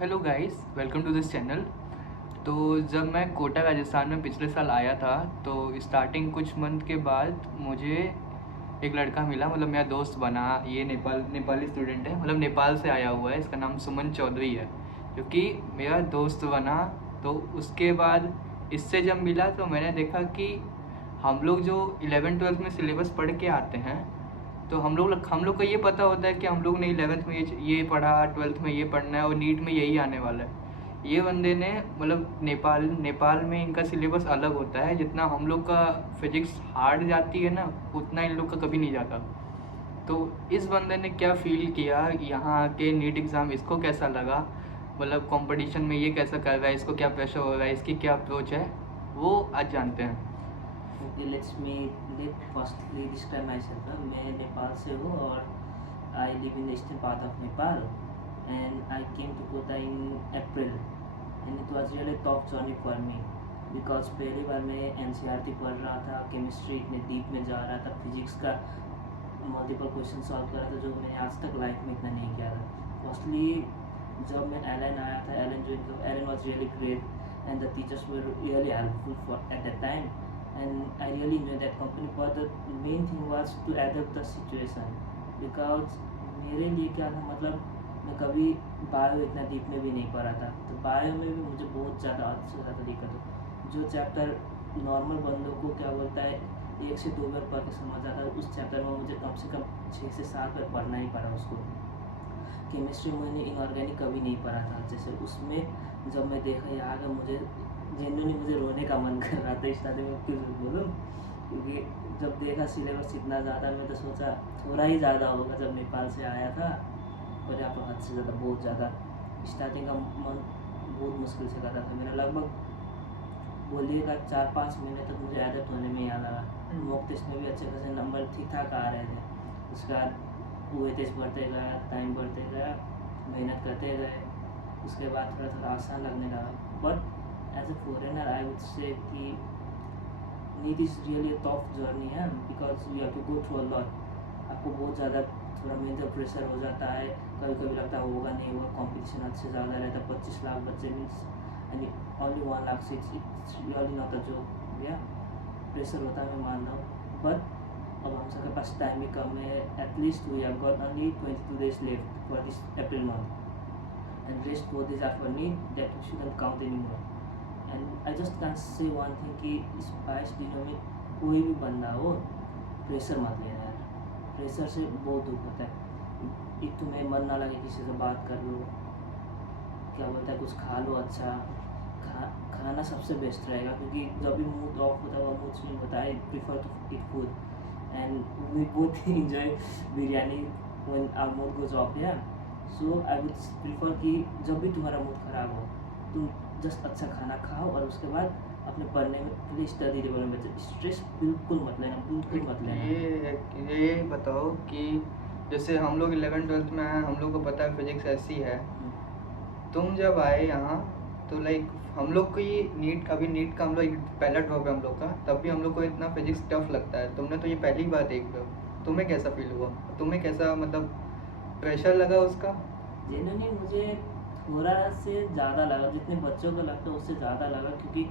Hello guys, welcome to this channel. तो जब मैं कोटा राजस्थान में पिछले साल आया था तो स्टार्टिंग कुछ मंथ के बाद मुझे एक लड़का मिला, मतलब मेरा दोस्त बना। ये नेपाली स्टूडेंट है, मतलब नेपाल से आया हुआ है। इसका नाम सुमन चौधरी है, जो कि मेरा दोस्त बना। तो उसके बाद इससे जब मिला तो मैंने देखा कि हम लोग जो 11th-12th में सिलेबस पढ़ के आते हैं, तो हम लोग को ये पता होता है कि हम लोग ने 11th में ये पढ़ा, 12th में ये पढ़ना है और नीट में यही आने वाला है। ये बंदे ने मतलब नेपाल में इनका सिलेबस अलग होता है। जितना हम लोग का फिजिक्स हार्ड जाती है ना, उतना इन लोग का कभी नहीं जाता। तो इस बंदे ने क्या फील किया यहाँ आके, नीट एग्ज़ाम इसको कैसा लगा, मतलब कंपटीशन में ये कैसा कर रहा है, इसको क्या प्रेशर हो रहा है, इसकी क्या अप्रोच है, वो आज जानते हैं। Okay, let firstly describe myself. मैं नेपाल से हूँ और I live in the eastern part of Nepal and I came to Kota in April and it was really tough journey for me because पहली बार मैं NCERT पढ़ रहा था, केमिस्ट्री इतने डीप में जा रहा था, फिजिक्स का मल्टीपल क्वेश्चन सॉल्व कर रहा था जो मैंने आज तक लाइफ में इतना नहीं किया था। फर्स्टली जब मैं एलन आया था, Allen was really great and the teachers were really helpful for at that time and I really enjoyed that company, but the main thing was to adapt the situation because मेरे लिए क्या था, मतलब मैं कभी bio इतना deep में भी नहीं पढ़ा था, तो बायो में भी मुझे बहुत ज़्यादा दिक्कत हो। जो चैप्टर नॉर्मल बंदों को क्या बोलता है 1 से 2 बार पढ़ के समझ आता है, उस चैप्टर में मुझे कम से कम 6 से 7 बार पढ़ना ही पड़ा उसको। केमिस्ट्री मैंने इनऑर्गेनिक कभी नहीं पढ़ा था, जैसे उसमें जब मैं देखा यहाँ का मुझे जेन्युइनली मुझे रोने का मन कर रहा था स्टार्टिंग में, क्यों बोलूँ, क्योंकि जब देखा सिलेबस इतना ज़्यादा, मैं तो सोचा थोड़ा ही ज़्यादा होगा जब नेपाल से आया था, और यहाँ पर हद से ज़्यादा बहुत ज़्यादा। स्टार्टिंग का मन बहुत मुश्किल से करता था मेरा, लगभग बोलिएगा 4-5 महीने तक मुझे एडप्ट होने में यहाँ लगा। मॉक टेस्ट में भी अच्छे खासे नंबर ठीक ठाक आ रहे थे। उसके बाद वेटेज बढ़ते गया, टाइम बढ़ते गया, मेहनत करते गए, उसके बाद थोड़ा थोड़ा आसान लगने लगा। But as a foreigner I would say कि NEET is really tough journey है because you have to go through a lot. आपको बहुत ज़्यादा थोड़ा मेंटल प्रेशर हो जाता है, कभी कभी लगता है होगा नहीं होगा, कंपटीशन हद से ज़्यादा रहता है। 25 लाख बच्चे means and only 1 lakh seats, it's really not a joke. या प्रेशर होता है, मैं मान रहा हूँ, बट अब हम सबके पास टाइम भी कम है। At least we have got only 22 days left for this April month and rest 4 days are for need that we shouldn't count anymore. And I just can't say one thing कि इस 22 दिनों में कोई भी बंदा हो प्रेशर मत लेना यार, प्रेशर से बहुत दुख होता है। एक तुम्हें मन ना लगे किसी से बात कर लो, क्या बोलता है कुछ खा लो, अच्छा खाना सबसे बेस्ट रहेगा, क्योंकि जब भी मूड ऑफ होता है वो मूड स्विंग होता है। I prefer to eat food and we both enjoy biryani when our mood goes off, yeah. So I would prefer कि जब भी तुम्हारा मूड ख़राब हो तुम जस्ट अच्छा खाना खाओ और उसके बाद अपने पढ़ने में प्लीज स्टडी लेवल में बचे। स्ट्रेस बिल्कुल मत लेना, बिल्कुल मत लेना। ये बताओ कि जैसे हम लोग 11th-12th में आए, हम लोग को पता है फिजिक्स ऐसी है। तुम जब आए यहाँ तो लाइक हम लोग को ये नीट का हम लोग पहला ड्रॉप है हम लोग का, तब भी हम लोग को इतना फिजिक्स टफ लगता है। तुमने तो ये पहली बार देख लो, तुम्हें कैसा फील हुआ, तुम्हें कैसा मतलब प्रेशर लगा उसका? जेन्युइनली मुझे थोड़ा से ज़्यादा लगा, जितने बच्चों को लगता है उससे ज़्यादा लगा, क्योंकि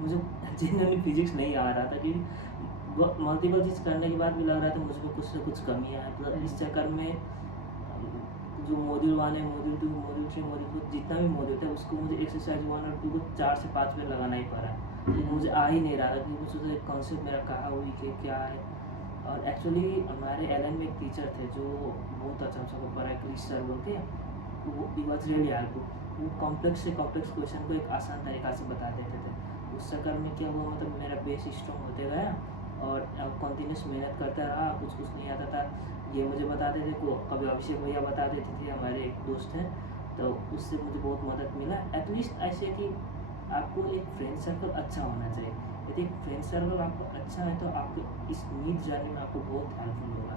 मुझे जेन्युइनली फिजिक्स नहीं आ रहा था, क्योंकि मल्टीपल चीज़ करने के बाद भी लग रहा था मुझ में कुछ से कुछ कमियाँ हैं। तो इस चक्कर में जो मॉड्यूल 1 है, मॉड्यूल 2, मॉड्यूल 3, मॉड्यूल 4 जितना भी मॉड्यूल था उसको मुझे एक्सरसाइज 1 और 2 को 4 से 5 बार लगाना ही पड़ा। मुझे आ ही नहीं रहा था, क्योंकि सोचा कॉन्सेप्ट मेरा कहाँ हुई कि क्या है। और एक्चुअली हमारे एलन में एक टीचर थे जो बहुत अच्छा हम सबको पढ़ा, क्रिस सर बोल के, वो ही वॉज रियली हेल्पफुल। वो कॉम्प्लेक्स से कॉम्प्लेक्स क्वेश्चन को एक आसान तरीक़ा से बता देते थे। उस चक्कर में क्या हुआ, मतलब मेरा बेस स्ट्रॉन्ग होते गया और कंटिन्यूस मेहनत करता रहा। कुछ नहीं आता था, ये मुझे बताते थे, को कभी अभिषेक भैया बता देते थे, हमारे एक दोस्त हैं, तो उससे मुझे बहुत मदद मिला। एटलीस्ट ऐसे कि आपको एक फ्रेंड सर्कल अच्छा होना चाहिए। यदि एक फ्रेंड सर्कल आपको अच्छा है तो आपको इस नीट जर्नी में आपको बहुत हेल्पफुल होगा।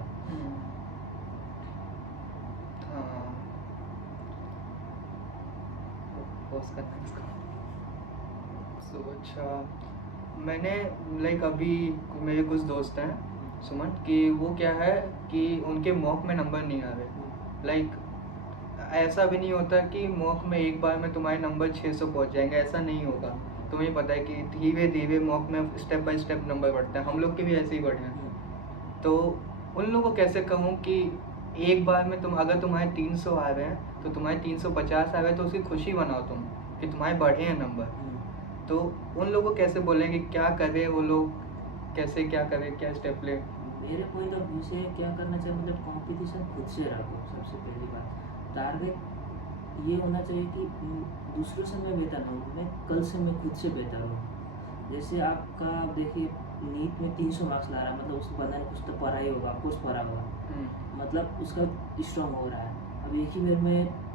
हाँ, सो अच्छा, मैंने लाइक अभी मेरे कुछ दोस्त हैं सुमन कि वो क्या है कि उनके मॉक में नंबर नहीं आ रहे। लाइक ऐसा भी नहीं होता कि मॉक में एक बार में तुम्हारे नंबर 600 पहुंच जाएंगे, ऐसा नहीं होगा। तुम्हें पता है कि धीरे धीरे मॉक में स्टेप बाय स्टेप नंबर बढ़ते हैं, हम लोग के भी ऐसे ही बढ़े हैं। तो उन लोगों को कैसे कहूँ कि एक बार में तुम अगर तुम्हारे 300 आ रहे हैं तो तुम्हारे 350 आ रहे हैं तो उसकी खुशी मनाओ तुम कि तुम्हारे बढ़े हैं नंबर। तो उन लोगों को कैसे बोलें कि क्या करें वो लोग, कैसे क्या करें, क्या स्टेप लें? मेरे पॉइंट ऑफ व्यू से क्या करना चाहिए, मतलब कंपटीशन खुद से रखो। सबसे पहली बात टारगेट ये होना चाहिए कि दूसरों से मैं बेहतर ना हूँ, मैं कल से मैं खुद से बेहतर हूँ। जैसे आपका देखिए नीट में 300 मार्क्स ला रहा है, मतलब उस बंदा ने कुछ तो पढ़ा ही होगा, कुछ पढ़ा होगा, मतलब उसका स्ट्रॉन्ग हो रहा है। अब एक ही बार में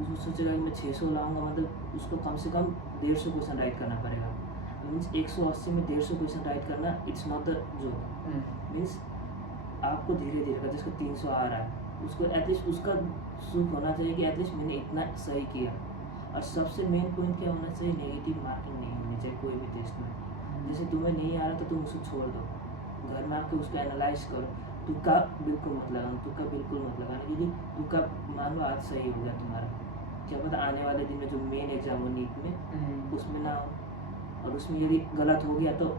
उसको सोचेगा कि मैं 600 लाऊंगा, मतलब उसको कम से कम 150 क्वेश्चन राइट करना पड़ेगा। मीन्स 180 में 150 क्वेश्चन राइट करना it's not the joke. Means आपको धीरे धीरे का जिसको 300 आ रहा है उसको एटलीस्ट उसका सुख होना चाहिए कि एटलीस्ट मैंने इतना सही किया। और सबसे मेन पॉइंट क्या होना चाहिए, नेगेटिव मार्किंग नहीं होनी चाहिए कोई भी टेस्ट में। जैसे तुम्हें नहीं आ रहा तो तुम उसको छोड़ दो, घर में आके उसको एनालाइज करो। तुक्का बिल्कुल मत लगाना, तुक्का बिल्कुल मत लगाना, यदि तुक्का मान लो आज सही हो गया तुम्हारा, क्या पता आने वाले दिन में जो मेन एग्जाम हो नीट में उसमें ना हो, और उसमें यदि गलत हो गया तो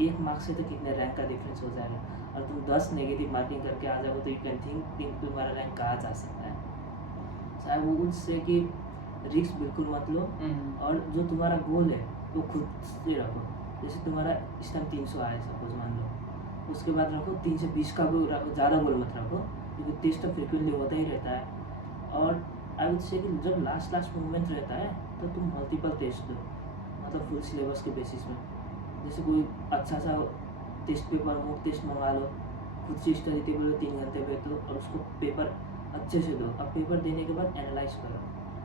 1 मार्क्स से तो कितने रैंक का डिफरेंस हो जाएगा। और तुम 10 नेगेटिव मार्किंग करके आ जाओ तो यू कैन थिंक तुम्हारा रैंक कहाँ जा सकता है। चाहे वो उससे कि रिस्क बिल्कुल मत लो, और जो तुम्हारा गोल है वो खुद से रखो। जैसे तुम्हारा इस टाइम 300 आया सपोज मान लो, उसके बाद रखो 3 से 20 का गोल रखो, ज़्यादा गोल मत रखो क्योंकि टेस्ट तो फ्रिक्वेंटली होता ही रहता है। और आई वुड से कि जब लास्ट मोमेंट रहता है तो तुम मल्टीपल टेस्ट दो, मतलब फुल सिलेबस के बेसिस में। जैसे कोई अच्छा सा टेस्ट पेपर मॉक टेस्ट मंगा लो, खुद से स्टडी टेबल 3 घंटे बैठो और उसको पेपर अच्छे से दो। अब पेपर देने के बाद एनालाइज करो,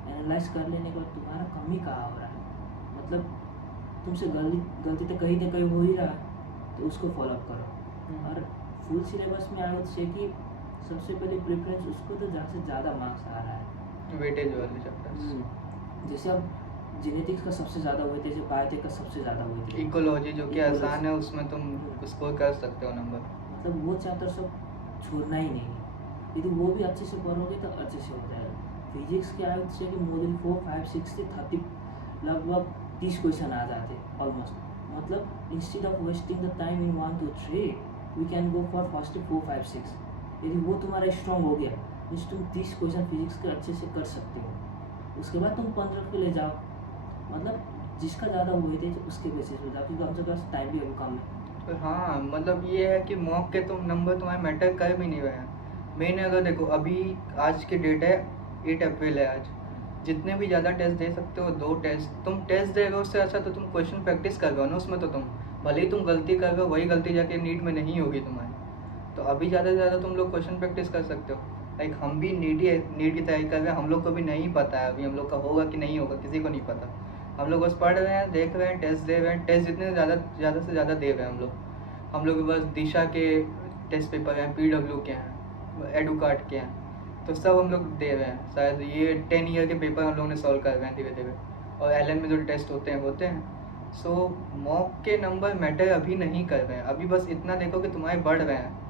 एनालाइज कर लेने के बाद तुम्हारा कमी कहाँ हो रहा है, मतलब तुमसे गलती तो कहीं हो ही रहा है तो उसको फॉलोअप करो। और फुल सिलेबस में आई वुड से कि सबसे पहले प्रेफरेंस उसको तो जहाँ से ज़्यादा मार्क्स आ रहा है, वेटेज वाले चैप्टर्स। जैसे अब जेनेटिक्स का सबसे ज़्यादा हुए थे, बायोटेक का सबसे ज़्यादा हुए थे, इकोलॉजी जो कि आसान है उसमें तुम स्कोर कर सकते हो नंबर, मतलब वो चैप्टर सब छोड़ना ही नहीं है। यदि वो भी अच्छे से पढ़ोगे तो अच्छे से हो जाएगा। फिजिक्स के आई से कि मॉड्यूल 4, 5, 6 से 30 लगभग 30 क्वेश्चन आ जाते ऑलमोस्ट। मतलब instead of wasting the time in 1 2 3 we can go for first 4 5 6। यदि वो तुम्हारा स्ट्रॉन्ग हो गया मीन्स तुम 30 क्वेश्चन फिजिक्स के अच्छे से कर सकते हो। उसके बाद तुम 15 पे ले जाओ, मतलब जिसका ज़्यादा हुए थे उसके बेसिस पे जाओ, क्योंकि हमसे पास टाइम भी अभी कम है। हाँ मतलब ये है कि मॉक के तुम नंबर तुम्हारे मैटर कर भी नहीं रहे हैं। मैंने अगर देखो अभी आज की डेट है 8 अप्रैल है आज, जितने भी ज़्यादा टेस्ट दे सकते हो 2 टेस्ट तुम टेस्ट दे रहे हो, उससे अच्छा तो तुम क्वेश्चन प्रैक्टिस कर रहे हो ना उसमें। तो तुम भले ही तुम गलती कर रहे हो, वही गलती जाके नीट में नहीं होगी तुम्हारी। तो अभी ज़्यादा से ज़्यादा तुम लोग क्वेश्चन प्रैक्टिस कर सकते हो। लाइक हम भी नीट की तैयारी कर रहे हैं, हम लोग को भी नहीं पता है अभी हम लोग का होगा कि नहीं होगा, किसी को नहीं पता। हम लोग बस पढ़ रहे हैं, देख रहे हैं, टेस्ट दे रहे हैं। टेस्ट जितने ज़्यादा से ज़्यादा दे रहे हैं हम लोग के पास दिशा के टेस्ट पेपर हैं, PW के हैं, एडुकार्ट के हैं, तो सब हम लोग दे रहे हैं। शायद ये 10 ईयर के पेपर हम लोग ने सॉल्व कर रहे हैं धीरे धीरे, और LN में जो टेस्ट होते हैं। सो मॉक के नंबर मैटर अभी नहीं कर रहे हैं, अभी बस इतना देखो कि तुम्हारे बढ़ रहे हैं।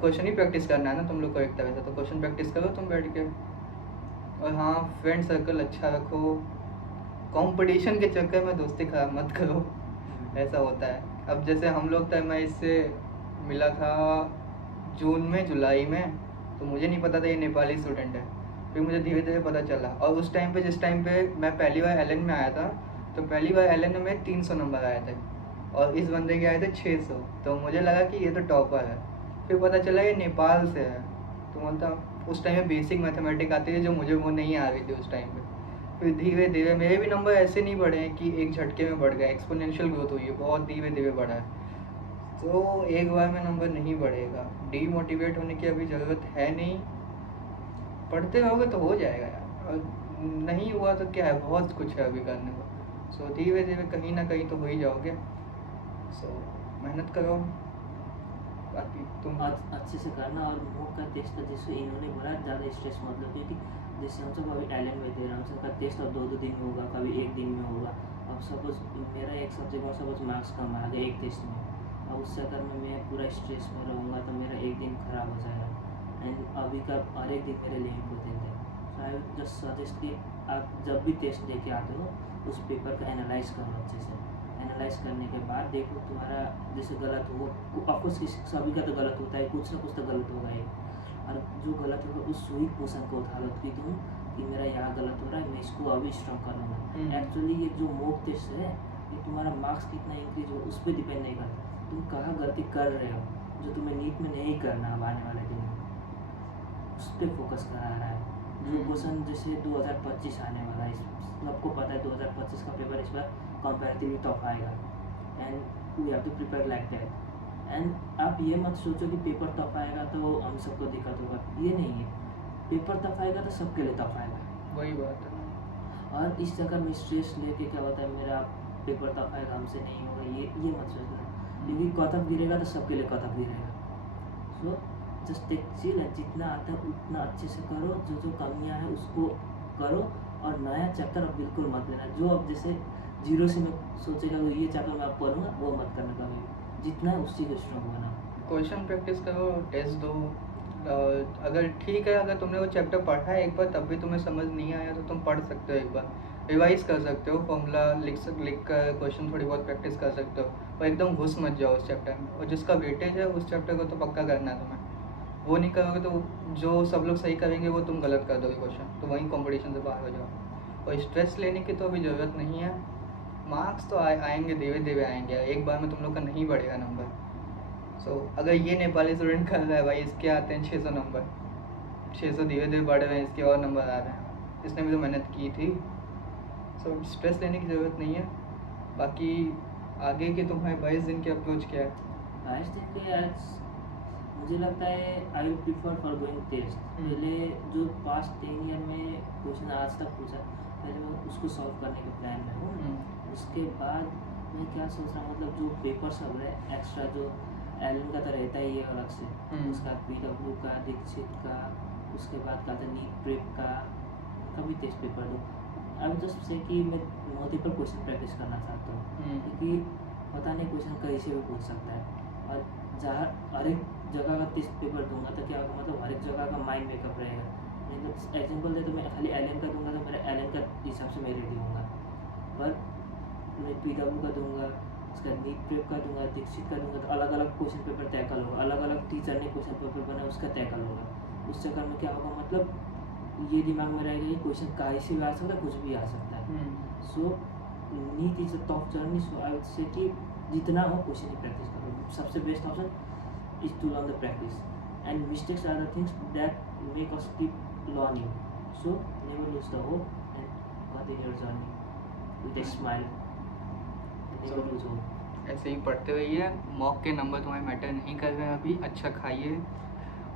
क्वेश्चन ही प्रैक्टिस करना है ना तुम लोग को एक तरह से, तो क्वेश्चन प्रैक्टिस करो तुम बैठ के। और हाँ, फ्रेंड सर्कल अच्छा रखो, कंपटीशन के चक्कर में दोस्ती खराब मत करो, ऐसा होता है। अब जैसे हम लोग था, मैं इससे मिला था जून में जुलाई में, तो मुझे नहीं पता था ये नेपाली स्टूडेंट है, फिर मुझे धीरे धीरे पता चला। और उस टाइम पे जिस टाइम पे मैं पहली बार LN में आया था, तो पहली बार LN में 300 नंबर आए थे और इस बंदे के आए थे 600, तो मुझे लगा कि ये तो टॉपर है। फिर पता चला ये नेपाल से है, तो मतलब उस टाइम में बेसिक मैथमेटिक्स आती थी जो मुझे वो नहीं आ रही थी उस टाइम पे। फिर धीरे धीरे मेरे भी नंबर ऐसे नहीं बढ़े हैं कि एक झटके में बढ़ गए, एक्सपोनेंशियल ग्रोथ हुई है, बहुत धीरे धीरे बढ़ा है। तो एक बार में नंबर नहीं बढ़ेगा, डीमोटिवेट होने की अभी ज़रूरत है नहीं, पढ़ते रहोगे तो हो जाएगा यार, और नहीं हुआ तो क्या है, बहुत कुछ है अभी करने को। सो धीरे धीरे कहीं ना कहीं तो हो ही जाओगे। सो मेहनत करो, बाकी तुम अच्छे से करना। और मॉक का टेस्ट जैसे इन्होंने बोला ज़्यादा स्ट्रेस मत लो, क्योंकि जैसे हम सब अभी LN में थे, हम सबका टेस्ट अब 2-2 दिन में होगा, कभी 1 दिन में होगा। अब सपोज मेरा एक सब्जेक्ट में सपोज मार्क्स कम आ गया एक टेस्ट में, अब उस चक्कर में मैं पूरा स्ट्रेस में रहूँगा तो मेरा एक दिन ख़राब हो जाएगा। एंड अभी का हर एक दिन मेरे लिए इम्पोर्टेंट है। सो आई वुड जस्ट सजेस्ट कि आप जब भी टेस्ट दे के आते हो उस पेपर का एनालाइज करो अच्छे से। एनालाइज करने के बाद देखो तुम्हारा जैसे गलत हो, ऑफकोर्स सभी का तो गलत होता है, कुछ ना कुछ तो गलत होगा ही। और जो गलत होगा उस वीक पोर्शन को उठा लो कि तुम कि मेरा यहाँ गलत हो रहा है, मैं इसको अभी स्ट्रॉन्ग कर लूँगा। एक्चुअली ये जो मॉक टेस्ट है ये तुम्हारा मार्क्स कितना इंक्रीज हो उस पर डिपेंड नहीं करता, तुम कहाँ गलती कर रहे हो जो तुम्हें नीट में नहीं करना अब आने वाले दिन में, उस पर फोकस करा रहा है। जो क्वेश्चन जैसे 2025 आने वाला है, सबको पता है 2025 का पेपर इस बार कंपैरेटिवली टफ आएगा and we have to prepare like that. And आप ये मत सोचो कि पेपर टफ आएगा तो हम सबको दिक्कत होगा, ये नहीं है। पेपर टफ आएगा तो सबके लिए टफ आएगा, वही बात है। और इस जगह में स्ट्रेस लेके क्या होता है मेरा पेपर टफ आएगा हमसे नहीं होगा, ये मत सोचना, क्योंकि कथक गिरेगा तो सबके लिए कथक गिरेगा। सो जस्ट टेक चिल है, जितना आता है उतना अच्छे से करो, जो कमियां हैं उसको करो, और नया चैप्टर अब बिल्कुल मत लेना। जो अब जैसे जीरो से मैं सोचेगा तो ये चैप्टर मैं अब पढ़ूंगा, वो मत करना कभी, जितना है उसी को स्ट्रॉन्ग बना। क्वेश्चन प्रैक्टिस करो, टेस्ट दो। अगर ठीक है, अगर तुमने वो चैप्टर पढ़ा है एक बार तब भी तुम्हें समझ नहीं आया तो तुम पढ़ सकते हो, एक बार रिवाइज कर सकते हो, फॉर्मूला लिख कर क्वेश्चन थोड़ी बहुत प्रैक्टिस कर सकते हो, और एकदम घुस मत जाओ उस चैप्टर में। और जिसका वेटेज है उस चैप्टर को तो पक्का करना है तुम्हें, वो नहीं करोगे तो जो सब लोग सही करेंगे वो तुम गलत कर दोगे क्वेश्चन, तो वहीं कॉम्पिटिशन से बाहर हो जाओ। और स्ट्रेस लेने की तो अभी ज़रूरत नहीं है, मार्क्स तो आएंगे, धीरे धीरे आएंगे, एक बार में तुम लोग का नहीं बढ़ेगा नंबर। सो अगर ये नेपाली स्टूडेंट कर रहा है भाई, इसके आते हैं 600 नंबर, 600 धीरे धीरे बढ़ रहे हैं, इसके और नंबर आ रहे हैं, इसने भी तो मेहनत की थी। सो स्ट्रेस लेने की ज़रूरत नहीं है। बाकी आगे के तुम्हारे 22 दिन की अप्रोच क्या है? 22 दिन के आज मुझे लगता है I will prefer for going test. पहले जो पास्ट 10 ईयर में क्वेश्चन आज तक पूछा, पहले मैं उसको सॉल्व करने के प्लान में हूँ। उसके बाद मैं क्या सोच रहा हूँ, मतलब जो पेपर सब है एक्स्ट्रा, जो एलन का तो रहता ही है अलग से, उसका PW का, दीक्षित का, उसके बाद का था नीट प्रेप का, कभी टेस्ट पेपर दो। अब जस्ट से कि मैं मल्टीपल क्वेश्चन प्रैक्टिस करना चाहता हूँ, क्योंकि पता नहीं क्वेश्चन कहीं से भी पूछ सकता है, और जहाँ हर एक जगह का टेस्ट पेपर दूंगा तो क्या होगा, मतलब हर एक जगह का माइंड मेकअप रहेगा। मतलब एग्जाम्पल दे तो मैं खाली एलन का दूंगा तो मेरा एलन का हिसाब से मैं रेडी होऊंगा, पर मैं PW का दूंगा, उसका नीट प्रेप का दूंगा, दीक्षित का दूंगा, तो अलग अलग क्वेश्चन पेपर तय कर होगा, अलग अलग टीचर ने क्वेश्चन पेपर बनाया उसका तय कर होगा। उस चक्कर में क्या होगा, मतलब ये दिमाग में रहेगा कि क्वेश्चन कहीं से भी आ सकता है, कुछ भी आ सकता है। So NEET is a tough journey. So I would say कि जितना हो क्वेश्चन की प्रैक्टिस करो, सबसे best option is to learn the practice, and mistakes are the things that make us keep learning. So never lose the hope and continue your journey with a smile. Never lose hope. ऐसे ही पढ़ते रहिए, mock के number तुम्हारे matter नहीं कर रहे हैं अभी, अच्छा खाइए,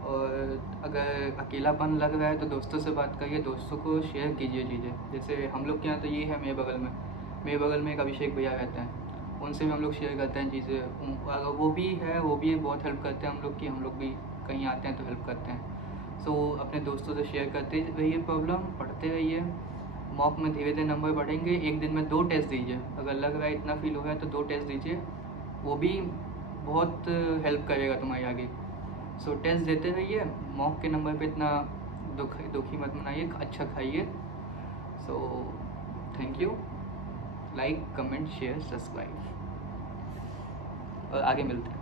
और अगर अकेलापन लग रहा है तो दोस्तों से बात करिए, दोस्तों को शेयर कीजिए चीज़ें। जैसे हम लोग के यहाँ तो ये है, मेरे बगल में एक अभिषेक भैया रहते हैं, उनसे भी हम लोग शेयर करते हैं चीज़ें, अगर वो भी बहुत हेल्प करते हैं हम लोग की, हम लोग भी कहीं आते हैं तो हेल्प करते हैं। सो अपने दोस्तों से शेयर करते रहिए, प्रॉब्लम पढ़ते रहिए, मॉक में धीरे धीरे नंबर बढ़ेंगे। एक दिन में 2 टेस्ट दीजिए, अगर लग रहा है इतना फील हो रहा है तो 2 टेस्ट दीजिए, वो भी बहुत हेल्प करेगा तुम्हारी आगे। सो टेस्ट देते रहिए, मॉक के नंबर पे इतना दुखी मत मनाइए, अच्छा खाइए। So thank you, like comment share subscribe, और आगे मिलते हैं।